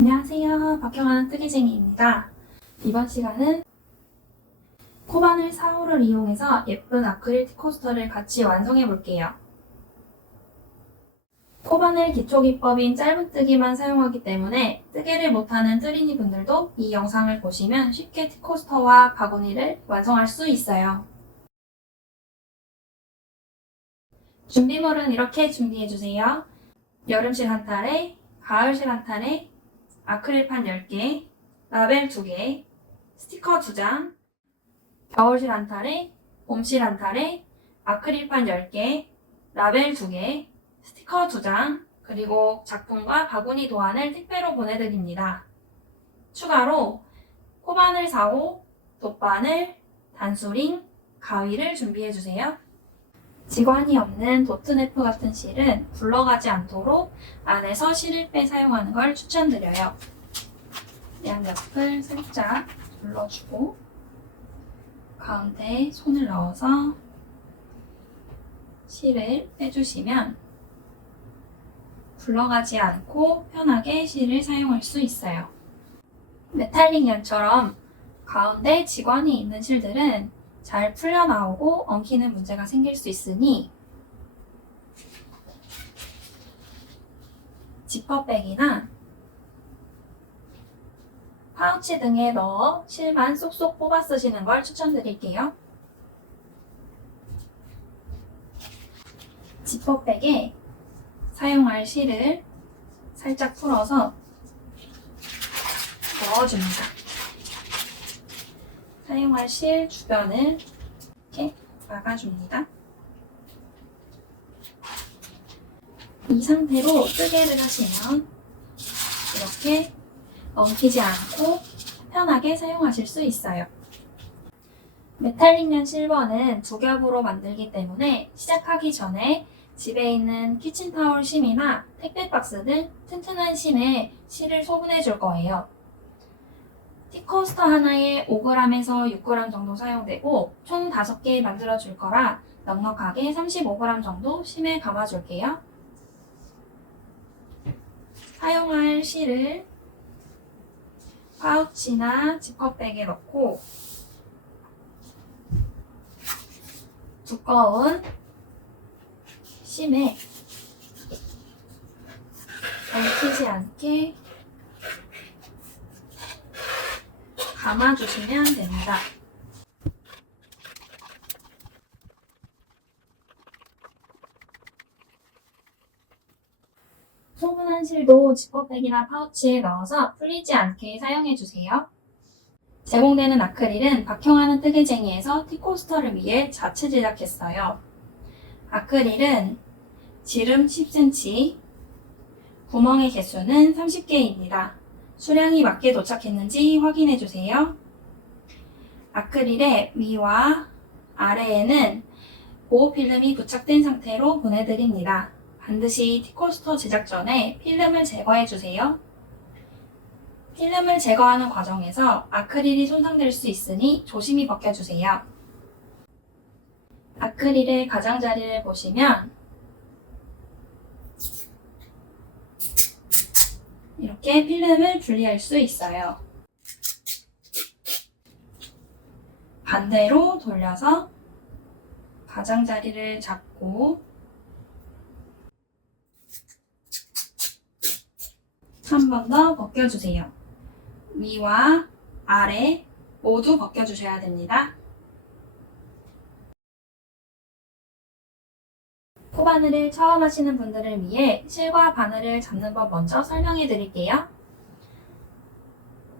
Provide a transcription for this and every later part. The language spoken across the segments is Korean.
안녕하세요. 박형환 뜨개쟁이입니다. 이번 시간은 코바늘 4호를 이용해서 예쁜 아크릴 티코스터를 같이 완성해 볼게요. 코바늘 기초 기법인 짧은 뜨기만 사용하기 때문에 뜨개를 못하는 뜨리니 분들도 이 영상을 보시면 쉽게 티코스터와 바구니를 완성할 수 있어요. 준비물은 이렇게 준비해 주세요. 여름실 한 탈에, 가을실 한 탈에, 아크릴판 10개, 라벨 2개, 스티커 2장, 겨울실 한 탈에, 봄실 한 탈에, 아크릴판 10개, 라벨 2개, 스티커 2장, 그리고 작품과 바구니 도안을 택배로 보내드립니다. 추가로 코바늘 4호, 돗바늘, 단수링, 가위를 준비해주세요. 직관이 없는 도트네프 같은 실은 굴러가지 않도록 안에서 실을 빼 사용하는 걸 추천드려요. 양옆을 살짝 눌러주고 가운데에 손을 넣어서 실을 빼주시면 굴러가지 않고 편하게 실을 사용할 수 있어요. 메탈릭 연처럼 가운데 직관이 있는 실들은 잘 풀려 나오고 엉키는 문제가 생길 수 있으니 지퍼백이나 파우치 등에 넣어 실만 쏙쏙 뽑아 쓰시는 걸 추천드릴게요. 지퍼백에 사용할 실을 살짝 풀어서 넣어줍니다. 사용할 실 주변을 이렇게 막아줍니다. 이 상태로 뜨개를 하시면 이렇게 엉키지 않고 편하게 사용하실 수 있어요. 메탈릭 면 실버는 두 겹으로 만들기 때문에 시작하기 전에 집에 있는 키친타올 심이나 택배 박스 등 튼튼한 심에 실을 소분해 줄 거예요. 티코스터 하나에 5g에서 6g 정도 사용되고 총 5개 만들어 줄 거라 넉넉하게 35g 정도 심에 감아 줄게요. 사용할 실을 파우치나 지퍼백에 넣고 두꺼운 심에 엉키지 않게 감아주시면 됩니다. 소분 한 실도 지퍼백이나 파우치에 넣어서 풀리지 않게 사용해주세요. 제공되는 아크릴은 박형하는 뜨개쟁이에서 티코스터를 위해 자체 제작했어요. 아크릴은 지름 10cm, 구멍의 개수는 30개입니다. 수량이 맞게 도착했는지 확인해 주세요. 아크릴의 위와 아래에는 보호 필름이 부착된 상태로 보내드립니다. 반드시 티코스터 제작 전에 필름을 제거해 주세요. 필름을 제거하는 과정에서 아크릴이 손상될 수 있으니 조심히 벗겨주세요. 아크릴의 가장자리를 보시면 이렇게 필름을 분리할 수 있어요. 반대로 돌려서 가장자리를 잡고 한 번 더 벗겨주세요. 위와 아래 모두 벗겨주셔야 됩니다. 코바늘을 처음 하시는 분들을 위해 실과 바늘을 잡는 법 먼저 설명해 드릴게요.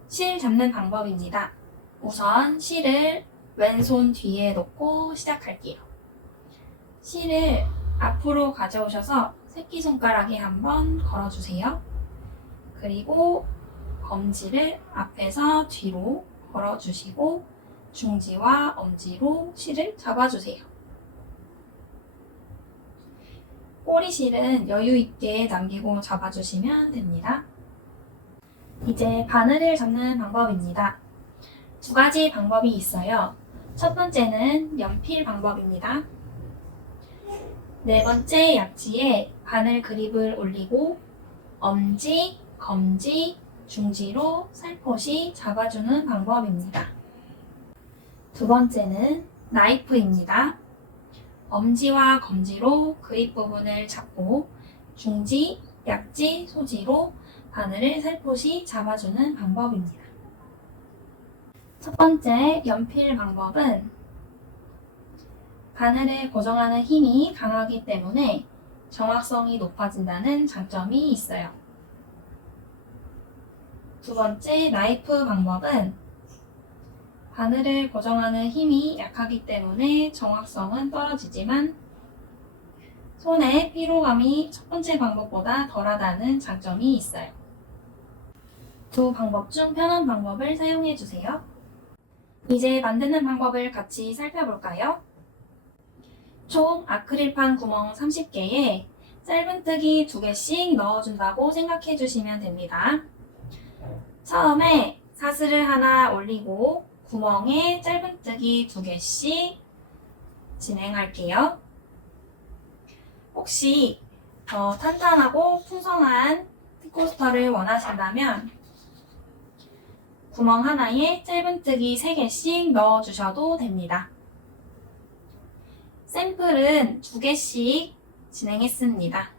실 잡는 방법입니다. 우선 실을 왼손 뒤에 놓고 시작할게요. 실을 앞으로 가져오셔서 새끼손가락에 한번 걸어주세요. 그리고 검지를 앞에서 뒤로 걸어주시고 중지와 엄지로 실을 잡아주세요. 꼬리실은 여유 있게 남기고 잡아주시면 됩니다. 이제 바늘을 잡는 방법입니다. 두 가지 방법이 있어요. 첫 번째는 연필 방법입니다. 네 번째 약지에 바늘 그립을 올리고 엄지, 검지, 중지로 살포시 잡아주는 방법입니다. 두 번째는 나이프입니다. 엄지와 검지로 그립 부분을 잡고 중지, 약지, 소지로 바늘을 살포시 잡아주는 방법입니다. 첫 번째 연필 방법은 바늘을 고정하는 힘이 강하기 때문에 정확성이 높아진다는 장점이 있어요. 두 번째 나이프 방법은 바늘을 고정하는 힘이 약하기 때문에 정확성은 떨어지지만 손의 피로감이 첫 번째 방법보다 덜하다는 장점이 있어요. 두 방법 중 편한 방법을 사용해 주세요. 이제 만드는 방법을 같이 살펴볼까요? 총 아크릴판 구멍 30개에 짧은뜨기 2개씩 넣어준다고 생각해 주시면 됩니다. 처음에 사슬을 하나 올리고 구멍에 짧은뜨기 2개씩 진행할게요. 혹시 더 탄탄하고 풍성한 티코스터를 원하신다면 구멍 하나에 짧은뜨기 3개씩 넣어주셔도 됩니다. 샘플은 2개씩 진행했습니다.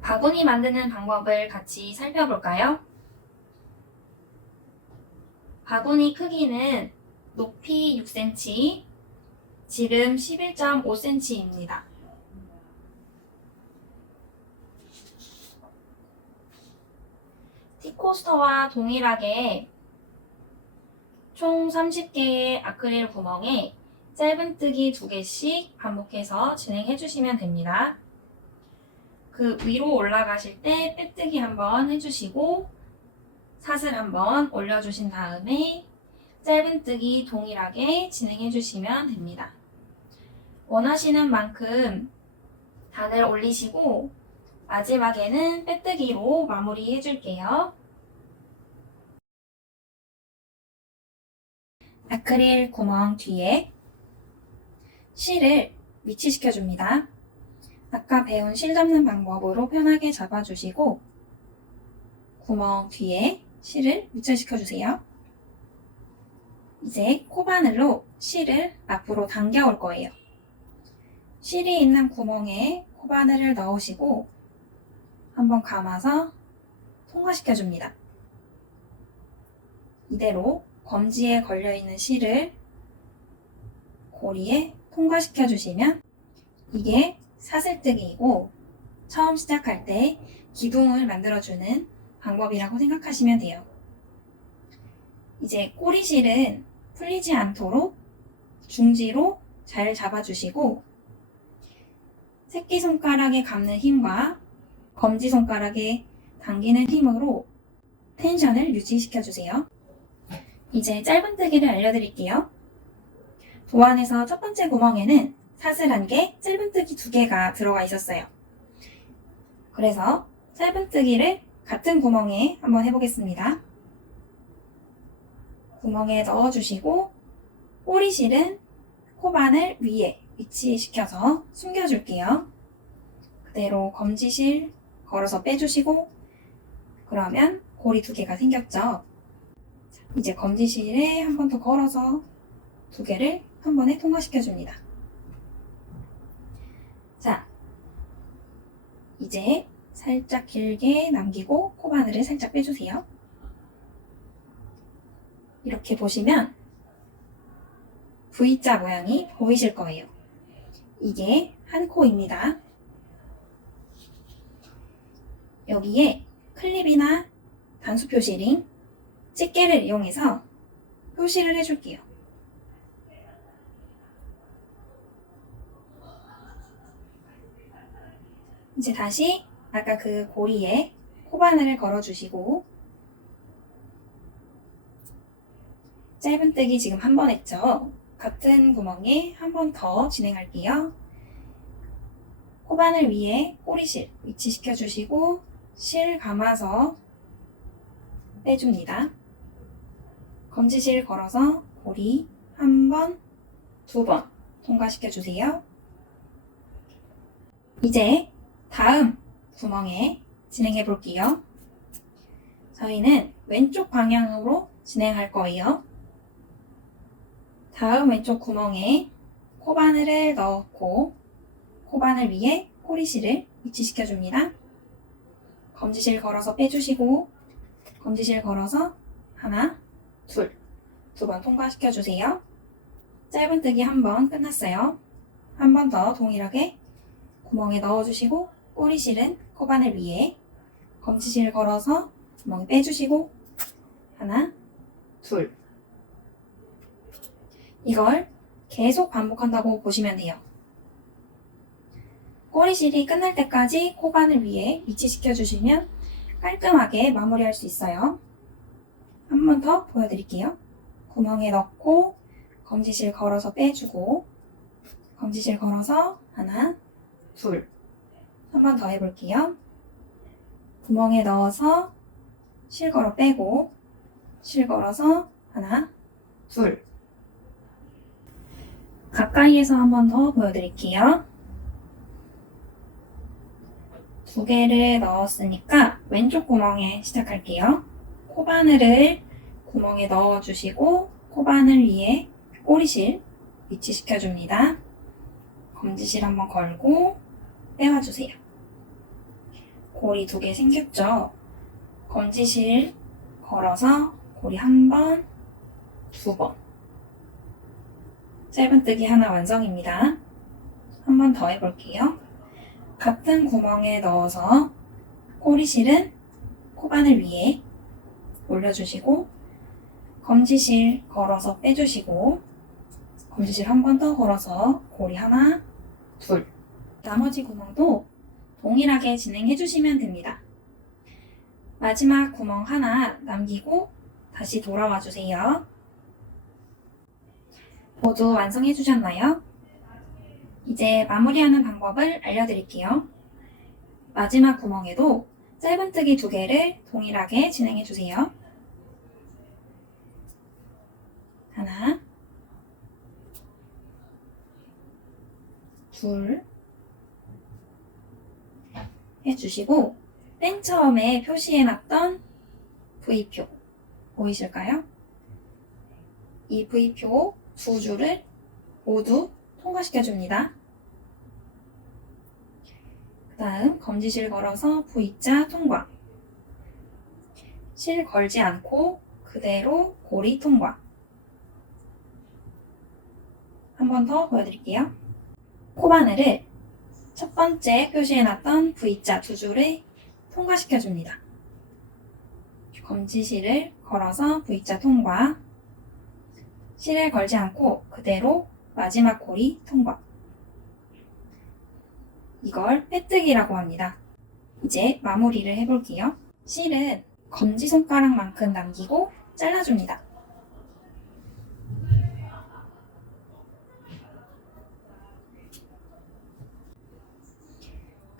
바구니 만드는 방법을 같이 살펴볼까요? 바구니 크기는 높이 6cm, 지름 11.5cm입니다. 티코스터와 동일하게 총 30개의 아크릴 구멍에 짧은뜨기 2개씩 반복해서 진행해 주시면 됩니다. 그 위로 올라가실 때 빼뜨기 한번 해주시고 사슬 한번 올려주신 다음에 짧은뜨기 동일하게 진행해 주시면 됩니다. 원하시는 만큼 단을 올리시고 마지막에는 빼뜨기로 마무리 해줄게요. 아크릴 구멍 뒤에 실을 위치시켜 줍니다. 아까 배운 실 잡는 방법으로 편하게 잡아주시고 구멍 뒤에 실을 위치시켜 주세요. 이제 코바늘로 실을 앞으로 당겨올 거예요. 실이 있는 구멍에 코바늘을 넣으시고 한번 감아서 통과시켜 줍니다. 이대로 검지에 걸려있는 실을 고리에 통과시켜 주시면 이게 사슬뜨기이고 처음 시작할 때 기둥을 만들어주는 방법이라고 생각하시면 돼요. 이제 꼬리실은 풀리지 않도록 중지로 잘 잡아주시고 새끼손가락에 감는 힘과 검지손가락에 당기는 힘으로 텐션을 유지시켜주세요. 이제 짧은뜨기를 알려드릴게요. 도안에서 첫 번째 구멍에는 사슬 한 개, 짧은뜨기 두 개가 들어가 있었어요. 그래서 짧은뜨기를 같은 구멍에 한번 해보겠습니다. 구멍에 넣어주시고 꼬리실은 코바늘 위에 위치시켜서 숨겨줄게요. 그대로 검지실 걸어서 빼주시고 그러면 고리 두 개가 생겼죠. 이제 검지실에 한 번 더 걸어서 두 개를 한 번에 통과시켜줍니다. 자, 이제 살짝 길게 남기고 코바늘을 살짝 빼주세요. 이렇게 보시면 V자 모양이 보이실 거예요. 이게 한 코입니다. 여기에 클립이나 단수 표시링, 집게를 이용해서 표시를 해줄게요. 이제 다시 아까 그 고리에 코바늘을 걸어주시고 짧은뜨기 지금 한 번 했죠? 같은 구멍에 한 번 더 진행할게요. 코바늘 위에 꼬리실 위치시켜 주시고 실 감아서 빼줍니다. 검지실 걸어서 고리 한 번, 두 번 통과시켜 주세요. 이제 다음 구멍에 진행해 볼게요. 저희는 왼쪽 방향으로 진행할 거예요. 다음 왼쪽 구멍에 코바늘을 넣고 코바늘 위에 꼬리실을 위치시켜 줍니다. 검지실 걸어서 빼주시고 검지실 걸어서 하나, 둘, 두 번 통과시켜 주세요. 짧은뜨기 한 번 끝났어요. 한 번 더 동일하게 구멍에 넣어주시고 꼬리실은 코바늘 위에 검지실 걸어서 구멍에 빼주시고 하나, 둘 이걸 계속 반복한다고 보시면 돼요. 꼬리실이 끝날 때까지 코바늘 위에 위치시켜 주시면 깔끔하게 마무리할 수 있어요. 한 번 더 보여드릴게요. 구멍에 넣고 검지실 걸어서 빼주고 검지실 걸어서 하나, 둘. 한 번 더 해볼게요. 구멍에 넣어서 실 걸어 빼고 실 걸어서 하나, 둘. 가까이에서 한 번 더 보여드릴게요. 두 개를 넣었으니까 왼쪽 구멍에 시작할게요. 코바늘을 구멍에 넣어주시고 코바늘 위에 꼬리실 위치시켜줍니다. 검지실 한번 걸고 빼와주세요. 고리 두 개 생겼죠? 검지실 걸어서 고리 한 번, 두 번. 짧은뜨기 하나 완성입니다. 한 번 더 해볼게요. 같은 구멍에 넣어서 꼬리실은 코바늘 위에 올려주시고 검지실 걸어서 빼주시고 검지실 한 번 더 걸어서 고리 하나, 둘. 나머지 구멍도 동일하게 진행해 주시면 됩니다. 마지막 구멍 하나 남기고 다시 돌아와 주세요. 모두 완성해 주셨나요? 이제 마무리하는 방법을 알려드릴게요. 마지막 구멍에도 짧은뜨기 두 개를 동일하게 진행해 주세요. 하나, 둘, 해주시고, 맨 처음에 표시해놨던 V표 보이실까요? 이 V표 두 줄을 모두 통과시켜줍니다. 그 다음 검지실 걸어서 V자 통과. 실 걸지 않고 그대로 고리 통과. 한 번 더 보여드릴게요. 코바늘을 첫 번째 표시해놨던 V자 두 줄에 통과시켜줍니다. 검지실을 걸어서 V자 통과. 실을 걸지 않고 그대로 마지막 고리 통과. 이걸 빼뜨기라고 합니다. 이제 마무리를 해볼게요. 실은 검지 손가락만큼 남기고 잘라줍니다.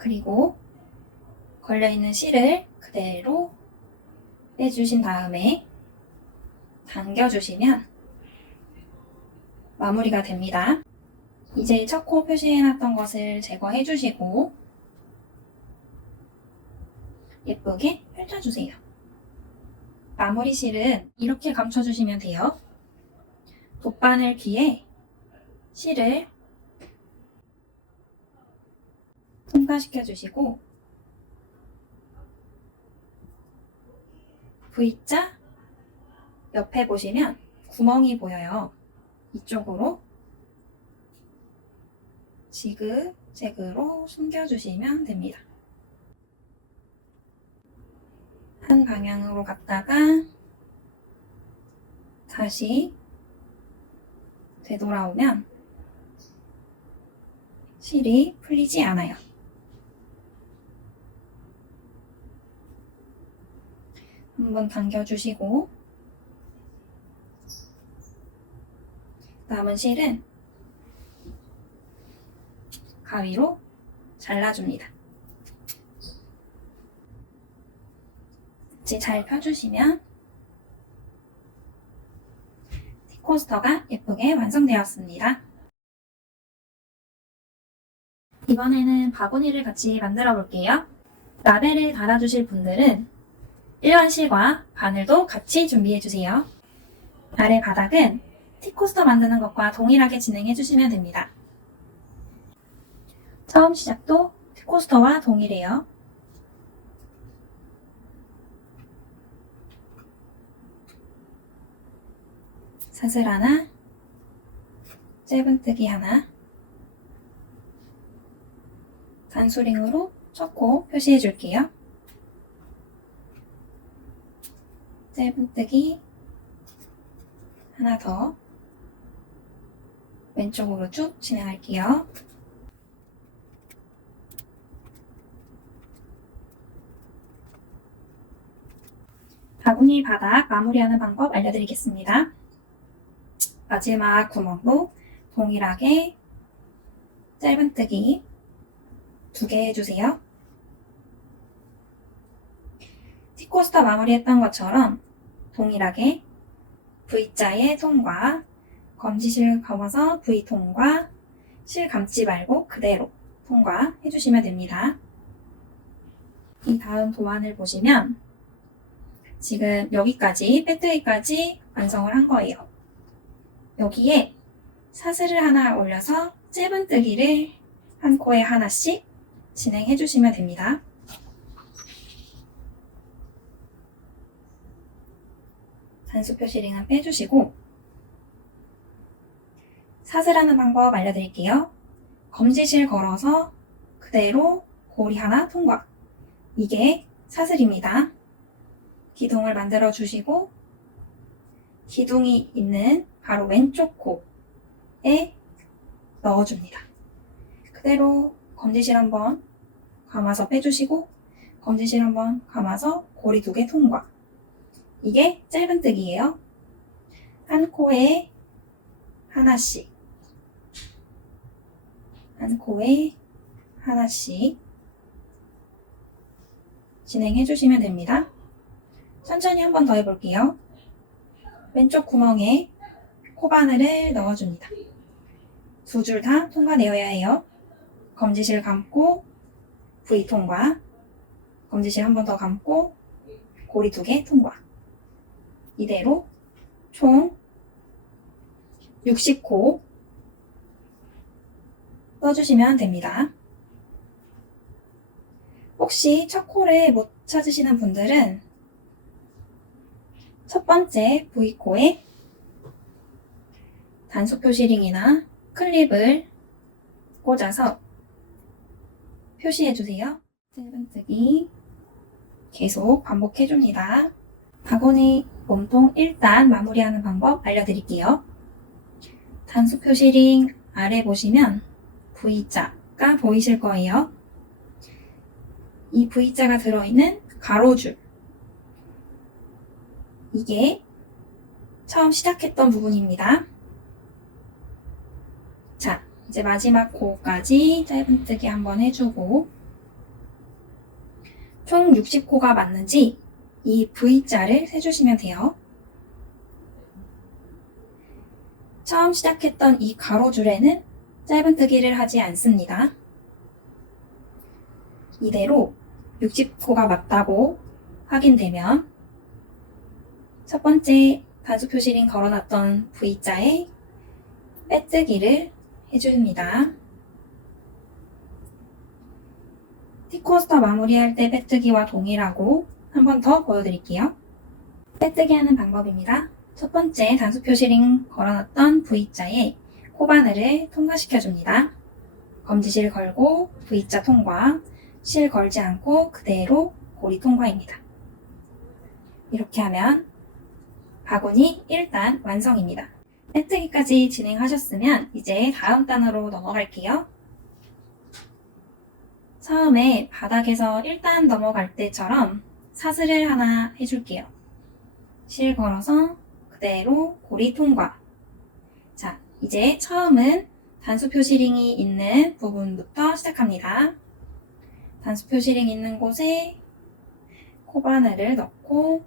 그리고 걸려있는 실을 그대로 빼주신 다음에 당겨주시면 마무리가 됩니다. 이제 첫 코 표시해놨던 것을 제거해 주시고 예쁘게 펼쳐주세요. 마무리 실은 이렇게 감춰주시면 돼요. 돗바늘 귀에 실을 통과시켜 주시고 V자 옆에 보시면 구멍이 보여요. 이쪽으로 지그재그로 숨겨주시면 됩니다. 한 방향으로 갔다가 다시 되돌아오면 실이 풀리지 않아요. 한번 당겨주시고 남은 실은 가위로 잘라줍니다. 이제 잘 펴주시면 티코스터가 예쁘게 완성되었습니다. 이번에는 바구니를 같이 만들어 볼게요. 라벨을 달아주실 분들은 일반 실과 바늘도 같이 준비해주세요. 아래 바닥은 티코스터 만드는 것과 동일하게 진행해주시면 됩니다. 처음 시작도 티코스터와 동일해요. 사슬 하나, 짧은뜨기 하나, 단수링으로 쳤고 표시해 줄게요. 짧은뜨기 하나 더 왼쪽으로 쭉 진행할게요. 바구니 바닥 마무리하는 방법 알려드리겠습니다. 마지막 구멍도 동일하게 짧은뜨기 두 개 해주세요. 티코스터 마무리했던 것처럼 동일하게 V자의 통과, 검지실 감아서 V 통과, 실 감지 말고 그대로 통과 해 주시면 됩니다. 이 다음 도안을 보시면 지금 여기까지, 배트기까지 완성을 한 거예요. 여기에 사슬을 하나 올려서 짧은 뜨기를 한 코에 하나씩 진행해 주시면 됩니다. 단수 표시링은 빼주시고 사슬하는 방법 알려드릴게요. 검지실 걸어서 그대로 고리 하나 통과. 이게 사슬입니다. 기둥을 만들어 주시고 기둥이 있는 바로 왼쪽 코에 넣어줍니다. 그대로 검지실 한번 감아서 빼주시고 검지실 한번 감아서 고리 두 개 통과. 이게 짧은뜨기예요. 한 코에 하나씩 한 코에 하나씩 진행해 주시면 됩니다. 천천히 한 번 더 해볼게요. 왼쪽 구멍에 코바늘을 넣어줍니다. 두 줄 다 통과되어야 해요. 검지실 감고 V 통과 검지실 한 번 더 감고 고리 두 개 통과 이대로 총 60코 떠주시면 됩니다. 혹시 첫 코를 못 찾으시는 분들은 첫 번째 V코에 단수 표 시링이나 클립을 꽂아서 표시해주세요. 짧은뜨기 계속 반복해줍니다. 바구니 몸통 1단 마무리하는 방법 알려드릴게요. 단수 표시 링 아래 보시면 V자가 보이실 거예요. 이 V자가 들어있는 가로줄 이게 처음 시작했던 부분입니다. 자, 이제 마지막 코까지 짧은뜨기 한번 해주고 총 60코가 맞는지 이 V자를 세주시면 돼요. 처음 시작했던 이 가로줄에는 짧은뜨기를 하지 않습니다. 이대로 60코가 맞다고 확인되면 첫 번째 단수 표시링 걸어놨던 V자에 빼뜨기를 해줍니다. 티코스터 마무리할 때 빼뜨기와 동일하고 한 번 더 보여드릴게요. 빼뜨기 하는 방법입니다. 첫 번째 단수 표시링 걸어놨던 V자에 코바늘을 통과시켜줍니다. 검지실 걸고 V자 통과, 실 걸지 않고 그대로 고리 통과입니다. 이렇게 하면 바구니 1단 완성입니다. 빼뜨기까지 진행하셨으면 이제 다음 단으로 넘어갈게요. 처음에 바닥에서 1단 넘어갈 때처럼 사슬을 하나 해줄게요. 실 걸어서 그대로 고리 통과. 자, 이제 처음은 단수 표시링이 있는 부분부터 시작합니다. 단수 표시링 있는 곳에 코바늘을 넣고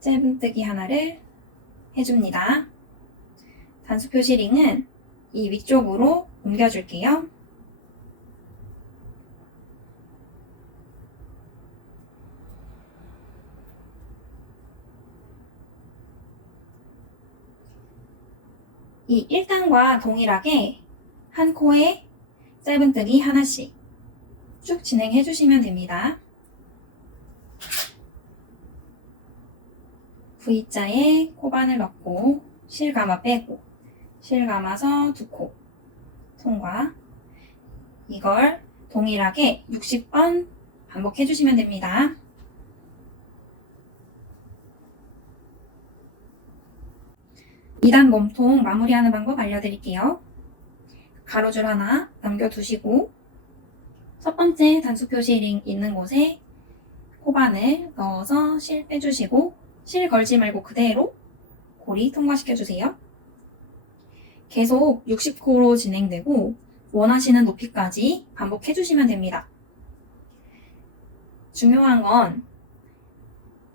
짧은뜨기 하나를 해줍니다. 단수 표시링은 이 위쪽으로 옮겨줄게요. 이 1단과 동일하게 한 코에 짧은뜨기 하나씩 쭉 진행해 주시면 됩니다. V자에 코반을 넣고 실 감아 빼고 실 감아서 두 코 통과 이걸 동일하게 60번 반복해 주시면 됩니다. 이단 몸통 마무리하는 방법 알려드릴게요. 가로줄 하나 남겨두시고 첫 번째 단수 표시 링 있는 곳에 코반을 넣어서 실 빼주시고 실 걸지 말고 그대로 고리 통과시켜주세요. 계속 60코로 진행되고 원하시는 높이까지 반복해주시면 됩니다. 중요한 건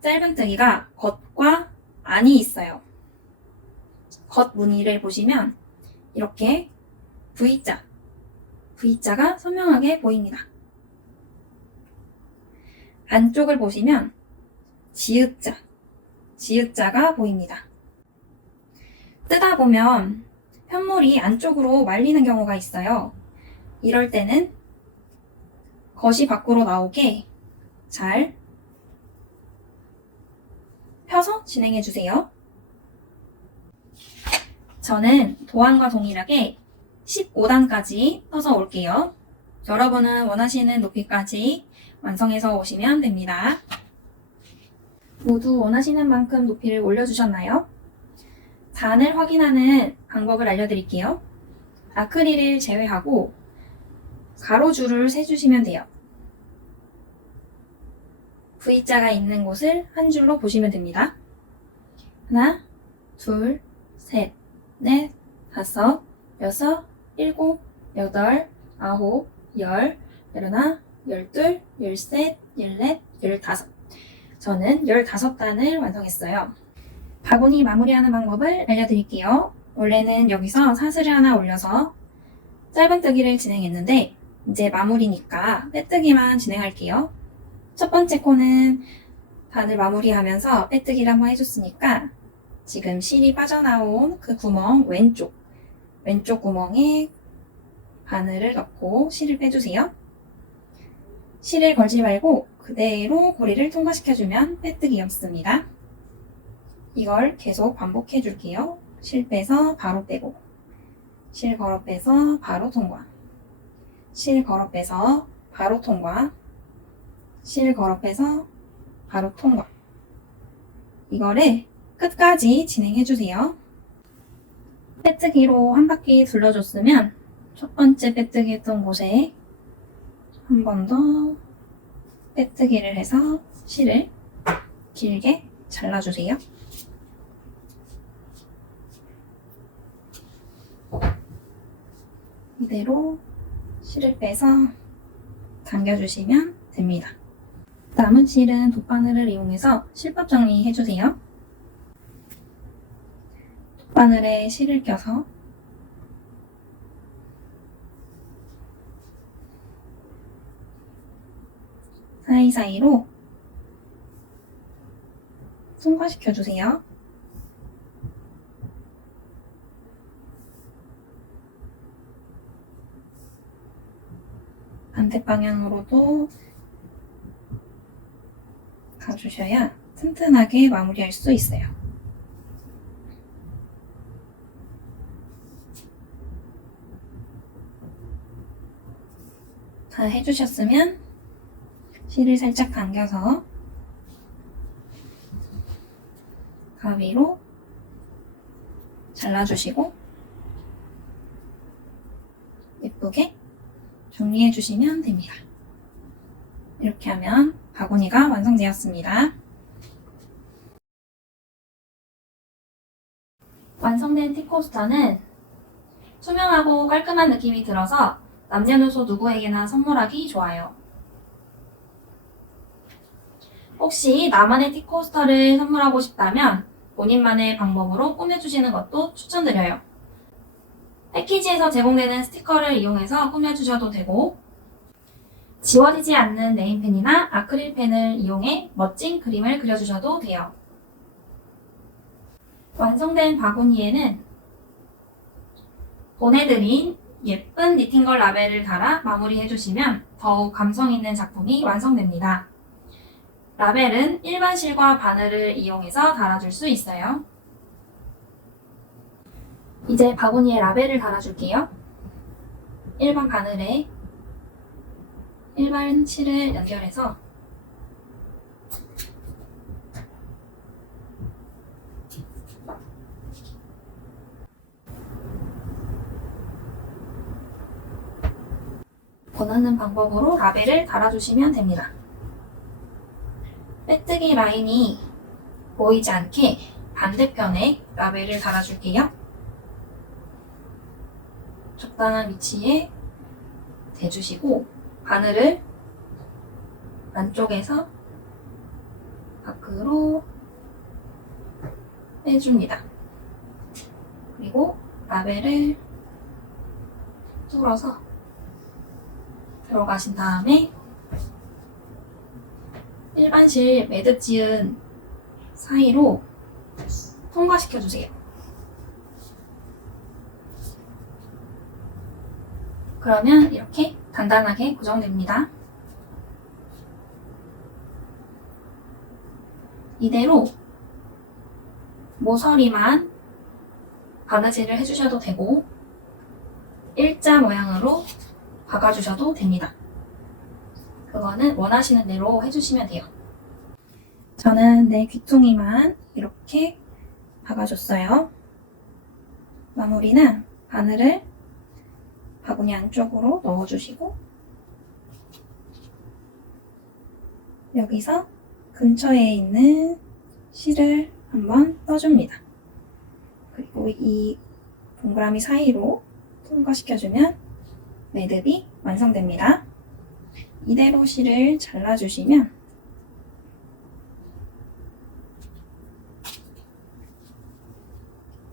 짧은뜨기가 겉과 안이 있어요. 겉 무늬를 보시면 이렇게 V자, V자가 선명하게 보입니다. 안쪽을 보시면 지읒자, 지읒자가 보입니다. 뜨다 보면 편물이 안쪽으로 말리는 경우가 있어요. 이럴 때는 겉이 밖으로 나오게 잘 펴서 진행해 주세요. 저는 도안과 동일하게 15단까지 떠서 올게요. 여러분은 원하시는 높이까지 완성해서 오시면 됩니다. 모두 원하시는 만큼 높이를 올려주셨나요? 단을 확인하는 방법을 알려드릴게요. 아크릴을 제외하고 가로줄을 세주시면 돼요. V자가 있는 곳을 한 줄로 보시면 됩니다. 하나, 둘, 셋, 넷, 다섯, 여섯, 일곱, 여덟, 아홉, 열, 열하나, 열둘, 열셋, 열넷, 열다섯. 저는 열다섯 단을 완성했어요. 바구니 마무리하는 방법을 알려드릴게요. 원래는 여기서 사슬을 하나 올려서 짧은뜨기를 진행했는데 이제 마무리니까 빼뜨기만 진행할게요. 첫 번째 코는 반을 마무리하면서 빼뜨기를 한번 해줬으니까 지금 실이 빠져나온 그 구멍 왼쪽 왼쪽 구멍에 바늘을 넣고 실을 빼주세요. 실을 걸지 말고 그대로 고리를 통과시켜주면 빼뜨기 없습니다. 이걸 계속 반복해 줄게요. 실 빼서 바로 빼고 실 걸어 빼서 바로 통과 실 걸어 빼서 바로 통과 실 걸어 빼서 바로 통과 이거를 끝까지 진행해 주세요. 빼뜨기로 한 바퀴 둘러줬으면 첫 번째 빼뜨기 했던 곳에 한 번 더 빼뜨기를 해서 실을 길게 잘라주세요. 이대로 실을 빼서 당겨주시면 됩니다. 남은 실은 돗바늘을 이용해서 실밥 정리해주세요. 돗바늘에 실을 껴서 사이사이로 통과시켜 주세요. 반대 방향으로도 가주셔야 튼튼하게 마무리할 수 있어요. 해주셨으면 실을 살짝 당겨서 가위로 잘라주시고 예쁘게 정리해 주시면 됩니다. 이렇게 하면 바구니가 완성되었습니다. 완성된 티코스터는 투명하고 깔끔한 느낌이 들어서 남녀노소 누구에게나 선물하기 좋아요. 혹시 나만의 티코스터를 선물하고 싶다면 본인만의 방법으로 꾸며주시는 것도 추천드려요. 패키지에서 제공되는 스티커를 이용해서 꾸며주셔도 되고 지워지지 않는 네임펜이나 아크릴펜을 이용해 멋진 그림을 그려주셔도 돼요. 완성된 바구니에는 보내드린 예쁜 니팅걸 라벨을 달아 마무리해주시면 더욱 감성 있는 작품이 완성됩니다. 라벨은 일반 실과 바늘을 이용해서 달아줄 수 있어요. 이제 바구니에 라벨을 달아줄게요. 일반 바늘에 일반 실을 연결해서 원하는 방법으로 라벨을 달아주시면 됩니다. 빼뜨기 라인이 보이지 않게 반대편에 라벨을 달아줄게요. 적당한 위치에 대주시고 바늘을 안쪽에서 밖으로 빼줍니다. 그리고 라벨을 뚫어서 들어가신 다음에 일반실 매듭 지은 사이로 통과시켜 주세요. 그러면 이렇게 단단하게 고정됩니다. 이대로 모서리만 바느질을 해주셔도 되고 일자 모양으로 박아주셔도 됩니다. 그거는 원하시는 대로 해주시면 돼요. 저는 내 귀퉁이만 이렇게 박아줬어요. 마무리는 바늘을 바구니 안쪽으로 넣어주시고 여기서 근처에 있는 실을 한번 떠줍니다. 그리고 이 동그라미 사이로 통과시켜주면 매듭이 완성됩니다. 이대로 실을 잘라주시면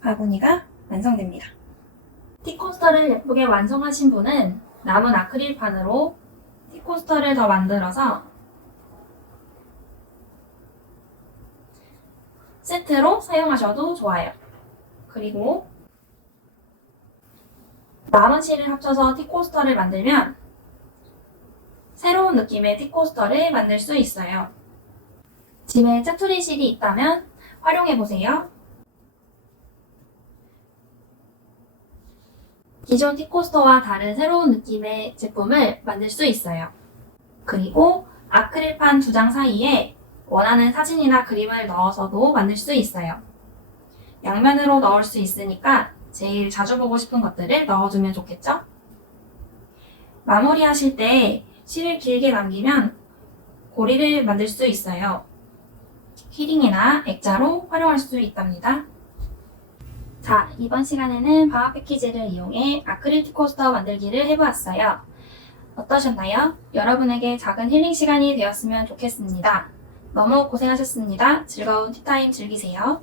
바구니가 완성됩니다. 티코스터를 예쁘게 완성하신 분은 남은 아크릴판으로 티코스터를 더 만들어서 세트로 사용하셔도 좋아요. 그리고 남은 실을 합쳐서 티코스터를 만들면 새로운 느낌의 티코스터를 만들 수 있어요. 집에 짜투리 실이 있다면 활용해 보세요. 기존 티코스터와 다른 새로운 느낌의 제품을 만들 수 있어요. 그리고 아크릴판 두 장 사이에 원하는 사진이나 그림을 넣어서도 만들 수 있어요. 양면으로 넣을 수 있으니까 제일 자주 보고 싶은 것들을 넣어두면 좋겠죠? 마무리하실 때 실을 길게 남기면 고리를 만들 수 있어요. 키링이나 액자로 활용할 수 있답니다. 자, 이번 시간에는 방학 패키지를 이용해 아크릴 티코스터 만들기를 해보았어요. 어떠셨나요? 여러분에게 작은 힐링 시간이 되었으면 좋겠습니다. 너무 고생하셨습니다. 즐거운 티타임 즐기세요.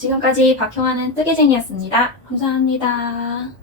지금까지 박형아는 뜨개쟁이였습니다. 감사합니다.